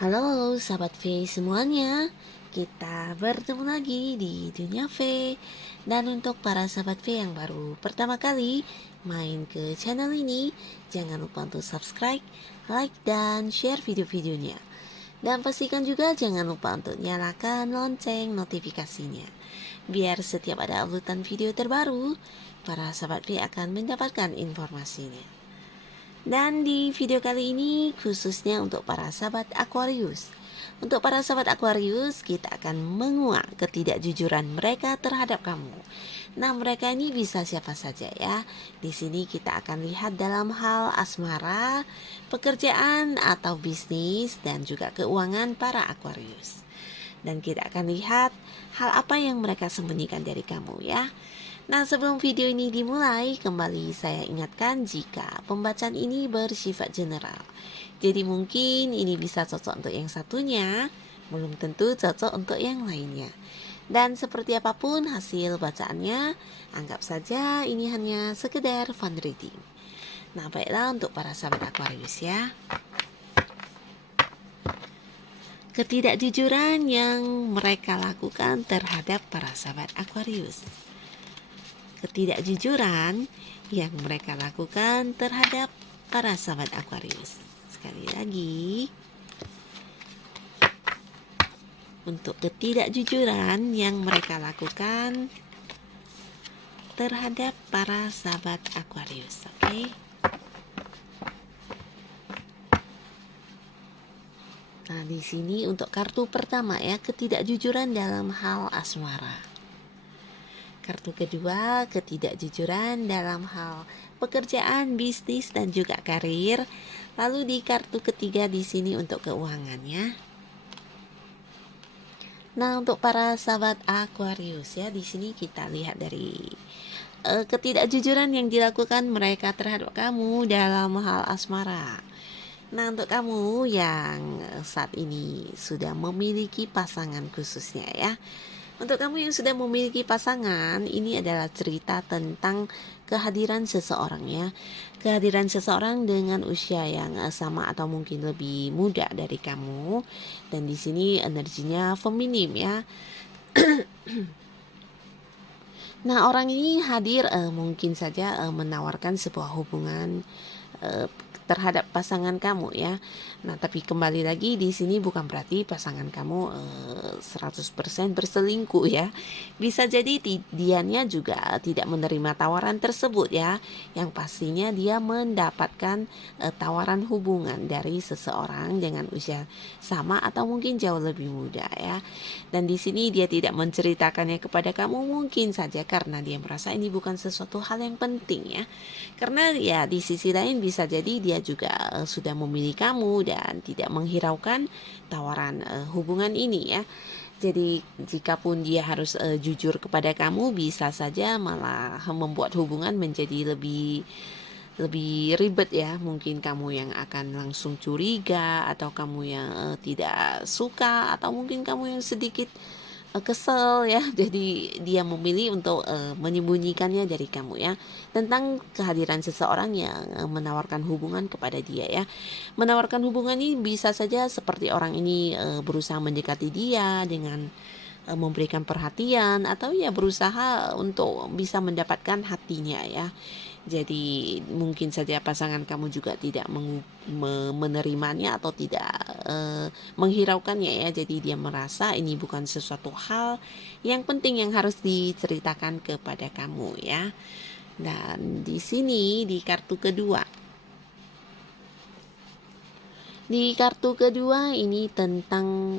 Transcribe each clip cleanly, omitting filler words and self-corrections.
Halo sahabat V semuanya, kita bertemu lagi di Dunia V. Dan untuk para sahabat V yang baru pertama kali main ke channel ini, jangan lupa untuk subscribe, like, dan share video-videonya. Dan pastikan juga jangan lupa untuk nyalakan lonceng notifikasinya, biar setiap ada uploadan video terbaru, para sahabat V akan mendapatkan informasinya. Dan di video kali ini khususnya untuk para sahabat Aquarius. Untuk para sahabat Aquarius, kita akan menguak ketidakjujuran mereka terhadap kamu. Nah, mereka ini bisa siapa saja ya. Di sini kita akan lihat dalam hal asmara, pekerjaan atau bisnis dan juga keuangan para Aquarius. Dan kita akan lihat hal apa yang mereka sembunyikan dari kamu ya. Nah, sebelum video ini dimulai, kembali saya ingatkan jika pembacaan ini bersifat general. Jadi mungkin ini bisa cocok untuk yang satunya, belum tentu cocok untuk yang lainnya. Dan seperti apapun hasil bacaannya, anggap saja ini hanya sekedar fun reading. Nah, baiklah untuk para sahabat Aquarius ya. Ketidakjujuran yang mereka lakukan terhadap para sahabat Aquarius. Ketidakjujuran yang mereka lakukan terhadap para sahabat Aquarius. Sekali lagi, untuk ketidakjujuran yang mereka lakukan terhadap para sahabat Aquarius, oke? Nah, di sini untuk kartu pertama ya, ketidakjujuran dalam hal asmara. Kartu kedua, ketidakjujuran dalam hal pekerjaan, bisnis, dan juga karir. Lalu di kartu ketiga di sini untuk keuangannya. Nah, untuk para sahabat Aquarius ya, di sini kita lihat dari ketidakjujuran yang dilakukan mereka terhadap kamu dalam hal asmara. Nah, untuk kamu yang saat ini sudah memiliki pasangan khususnya ya. Untuk kamu yang sudah memiliki pasangan, ini adalah cerita tentang kehadiran seseorang ya. Kehadiran seseorang dengan usia yang sama atau mungkin lebih muda dari kamu. Dan di sini energinya feminim ya. Nah, orang ini hadir mungkin saja menawarkan sebuah hubungan terhadap pasangan kamu ya. Nah, tapi kembali lagi di sini bukan berarti pasangan kamu 100% berselingkuh ya. Bisa jadi dianya juga tidak menerima tawaran tersebut ya. Yang pastinya dia mendapatkan tawaran hubungan dari seseorang dengan usia sama atau mungkin jauh lebih muda ya. Dan di sini dia tidak menceritakannya kepada kamu mungkin saja karena dia merasa ini bukan sesuatu hal yang penting ya. Karena ya di sisi lain bisa jadi dia juga sudah memilih kamu dan tidak menghiraukan tawaran hubungan ini ya. Jadi jikapun dia harus jujur kepada kamu, bisa saja malah membuat hubungan menjadi lebih ribet ya. Mungkin kamu yang akan langsung curiga, atau kamu yang tidak suka, atau mungkin kamu yang sedikit kesel ya. Jadi dia memilih untuk menyembunyikannya dari kamu ya, tentang kehadiran seseorang yang menawarkan hubungan kepada dia ya. Menawarkan hubungan ini bisa saja seperti orang ini berusaha mendekati dia dengan memberikan perhatian, atau ya berusaha untuk bisa mendapatkan hatinya ya. Jadi mungkin saja pasangan kamu juga tidak menerimanya atau tidak menghiraukannya ya. Jadi dia merasa ini bukan sesuatu hal yang penting yang harus diceritakan kepada kamu ya. Dan di sini di kartu kedua. Di kartu kedua ini tentang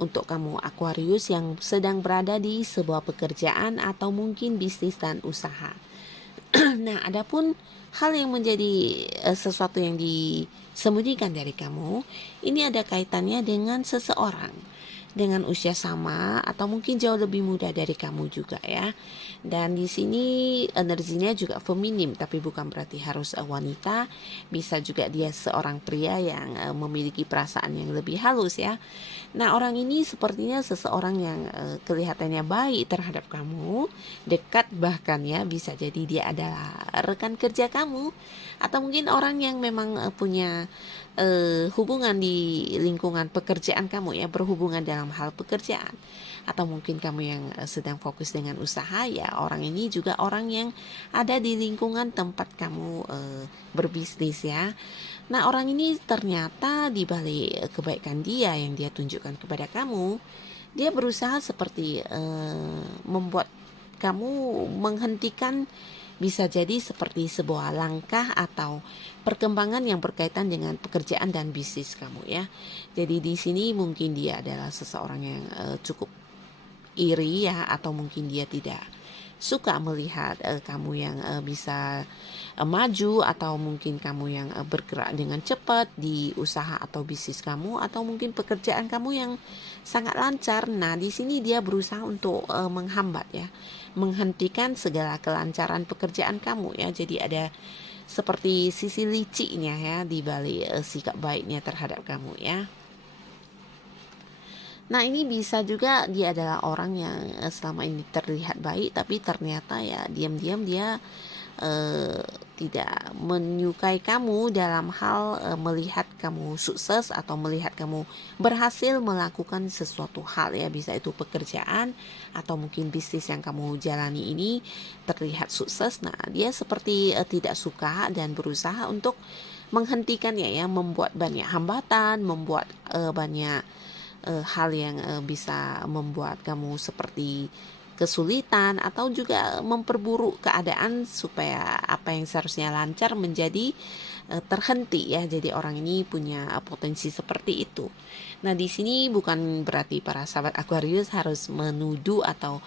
untuk kamu Aquarius yang sedang berada di sebuah pekerjaan atau mungkin bisnis dan usaha. Nah, adapun hal yang menjadi sesuatu yang disembunyikan dari kamu, ini ada kaitannya dengan seseorang dengan usia sama atau mungkin jauh lebih muda dari kamu juga ya. Dan di sini energinya juga feminim, tapi bukan berarti harus wanita. Bisa juga dia seorang pria yang memiliki perasaan yang lebih halus ya. Nah, orang ini sepertinya seseorang yang kelihatannya baik terhadap kamu, dekat bahkan ya. Bisa jadi dia adalah rekan kerja kamu, atau mungkin orang yang memang punya hubungan di lingkungan pekerjaan kamu ya, berhubungan dalam hal pekerjaan, atau mungkin kamu yang sedang fokus dengan usaha ya, orang ini juga orang yang ada di lingkungan tempat kamu berbisnis ya. Nah, orang ini ternyata di balik kebaikan dia yang dia tunjukkan kepada kamu, dia berusaha seperti membuat kamu menghentikan, bisa jadi seperti sebuah langkah atau perkembangan yang berkaitan dengan pekerjaan dan bisnis kamu ya. Jadi di sini mungkin dia adalah seseorang yang cukup iri ya, atau mungkin dia tidak suka melihat kamu yang bisa maju, atau mungkin kamu yang bergerak dengan cepat di usaha atau bisnis kamu, atau mungkin pekerjaan kamu yang sangat lancar. Nah, di sini dia berusaha untuk menghambat ya, menghentikan segala kelancaran pekerjaan kamu ya. Jadi ada seperti sisi liciknya ya di balik sikap baiknya terhadap kamu ya. Nah, ini bisa juga dia adalah orang yang selama ini terlihat baik, tapi ternyata ya diam-diam dia eh, tidak menyukai kamu dalam hal melihat kamu sukses atau melihat kamu berhasil melakukan sesuatu hal ya, bisa itu pekerjaan atau mungkin bisnis yang kamu jalani ini terlihat sukses. Nah, dia seperti tidak suka dan berusaha untuk menghentikannya ya, membuat banyak hambatan, membuat banyak hal yang bisa membuat kamu seperti kesulitan, atau juga memperburuk keadaan supaya apa yang seharusnya lancar menjadi terhenti ya. Jadi orang ini punya potensi seperti itu. Nah, di sini bukan berarti para sahabat Aquarius harus menuduh atau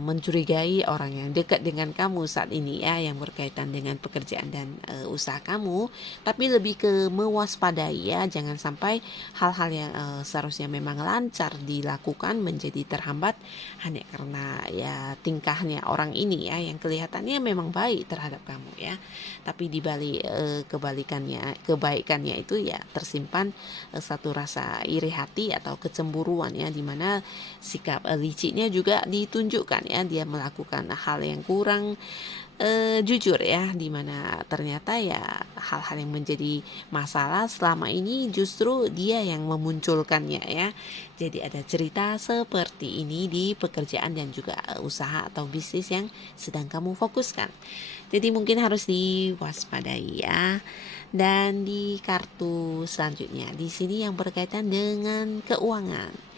mencurigai orang yang dekat dengan kamu saat ini ya, yang berkaitan dengan pekerjaan dan usaha kamu, tapi lebih ke mewaspadai ya, jangan sampai hal-hal yang seharusnya memang lancar dilakukan menjadi terhambat hanya karena ya tingkahnya orang ini ya, yang kelihatannya memang baik terhadap kamu ya, tapi di balik kebaikannya itu ya tersimpan satu rasa iri hati atau kecemburuan ya, dimana sikap liciknya juga ditunjukkan ya, dia melakukan hal yang kurang jujur ya, dimana ternyata ya hal-hal yang menjadi masalah selama ini justru dia yang memunculkannya ya. Jadi ada cerita seperti ini di pekerjaan dan juga usaha atau bisnis yang sedang kamu fokuskan. Jadi mungkin harus diwaspadai ya. Dan di kartu selanjutnya di sini yang berkaitan dengan keuangan.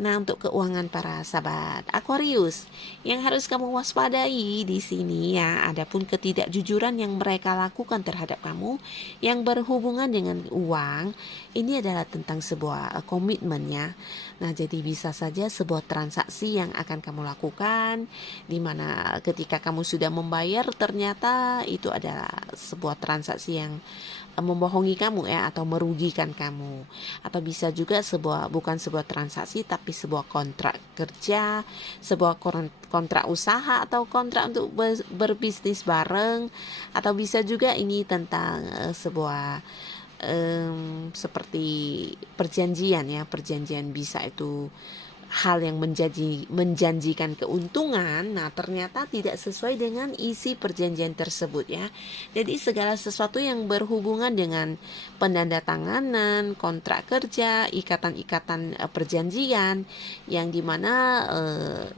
Nah, untuk keuangan para sahabat Aquarius, yang harus kamu waspadai di sini ya, adapun ketidakjujuran yang mereka lakukan terhadap kamu yang berhubungan dengan uang, ini adalah tentang sebuah komitmen ya. Nah, jadi bisa saja sebuah transaksi yang akan kamu lakukan, di mana ketika kamu sudah membayar ternyata itu adalah sebuah transaksi yang membohongi kamu ya, atau merugikan kamu, atau bisa juga bukan sebuah transaksi tapi sebuah kontrak kerja, sebuah kontrak usaha atau kontrak untuk berbisnis bareng, atau bisa juga ini tentang sebuah seperti perjanjian ya, perjanjian bisa itu hal yang menjanjikan keuntungan, nah ternyata tidak sesuai dengan isi perjanjian tersebut ya. Jadi segala sesuatu yang berhubungan dengan penandatanganan kontrak kerja, ikatan-ikatan perjanjian yang dimana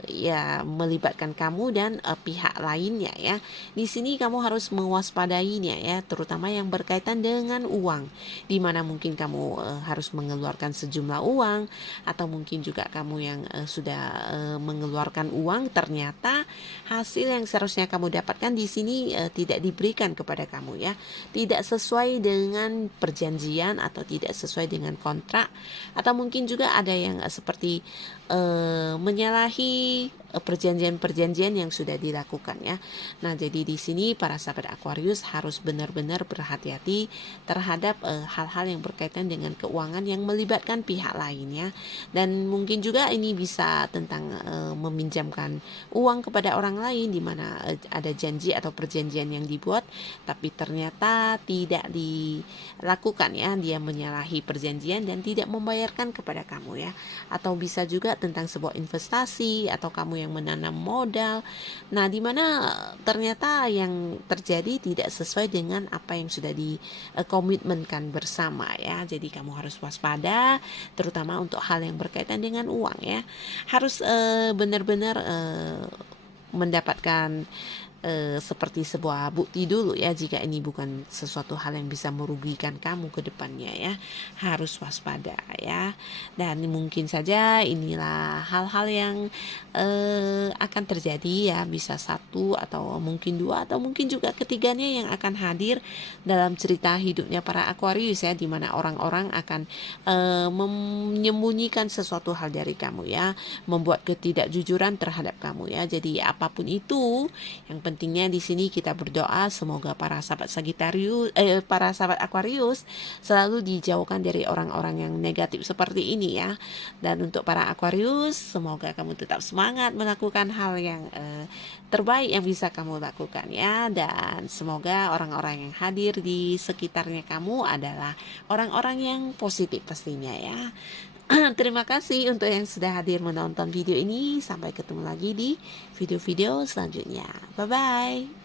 ya melibatkan kamu dan pihak lainnya ya. Di sini kamu harus mewaspadainya ya, terutama yang berkaitan dengan uang, dimana mungkin kamu harus mengeluarkan sejumlah uang, atau mungkin juga kamu yang sudah mengeluarkan uang, ternyata hasil yang seharusnya kamu dapatkan di sini tidak diberikan kepada kamu ya, tidak sesuai dengan perjanjian atau tidak sesuai dengan kontrak, atau mungkin juga ada yang seperti menyalahi perjanjian-perjanjian yang sudah dilakukan ya. Nah, jadi di sini para sahabat Aquarius harus benar-benar berhati-hati terhadap hal-hal yang berkaitan dengan keuangan yang melibatkan pihak lainnya. Dan mungkin juga ini bisa tentang meminjamkan uang kepada orang lain, di mana ada janji atau perjanjian yang dibuat tapi ternyata tidak dilakukan ya, dia menyalahi perjanjian dan tidak membayarkan kepada kamu ya. Atau bisa juga tentang sebuah investasi, atau kamu yang menanam modal. Nah, di mana ternyata yang terjadi tidak sesuai dengan apa yang sudah dikomitmenkan bersama ya. Jadi kamu harus waspada, terutama untuk hal yang berkaitan dengan uang ya. Harus benar-benar mendapatkan seperti sebuah bukti dulu ya, jika ini bukan sesuatu hal yang bisa merugikan kamu ke depannya ya. Harus waspada ya. Dan mungkin saja inilah hal-hal yang akan terjadi ya, bisa satu atau mungkin dua atau mungkin juga ketiganya yang akan hadir dalam cerita hidupnya para Aquarius ya, dimana orang-orang akan menyembunyikan sesuatu hal dari kamu ya, membuat ketidakjujuran terhadap kamu ya. Jadi apapun itu, yang pentingnya di sini kita berdoa semoga para sahabat Sagittarius, para sahabat Aquarius selalu dijauhkan dari orang-orang yang negatif seperti ini ya. Dan untuk para Aquarius, semoga kamu tetap semangat melakukan hal yang terbaik yang bisa kamu lakukan ya. Dan semoga orang-orang yang hadir di sekitarnya kamu adalah orang-orang yang positif pastinya ya. Terima kasih untuk yang sudah hadir menonton video ini. Sampai ketemu lagi di video-video selanjutnya. Bye-bye.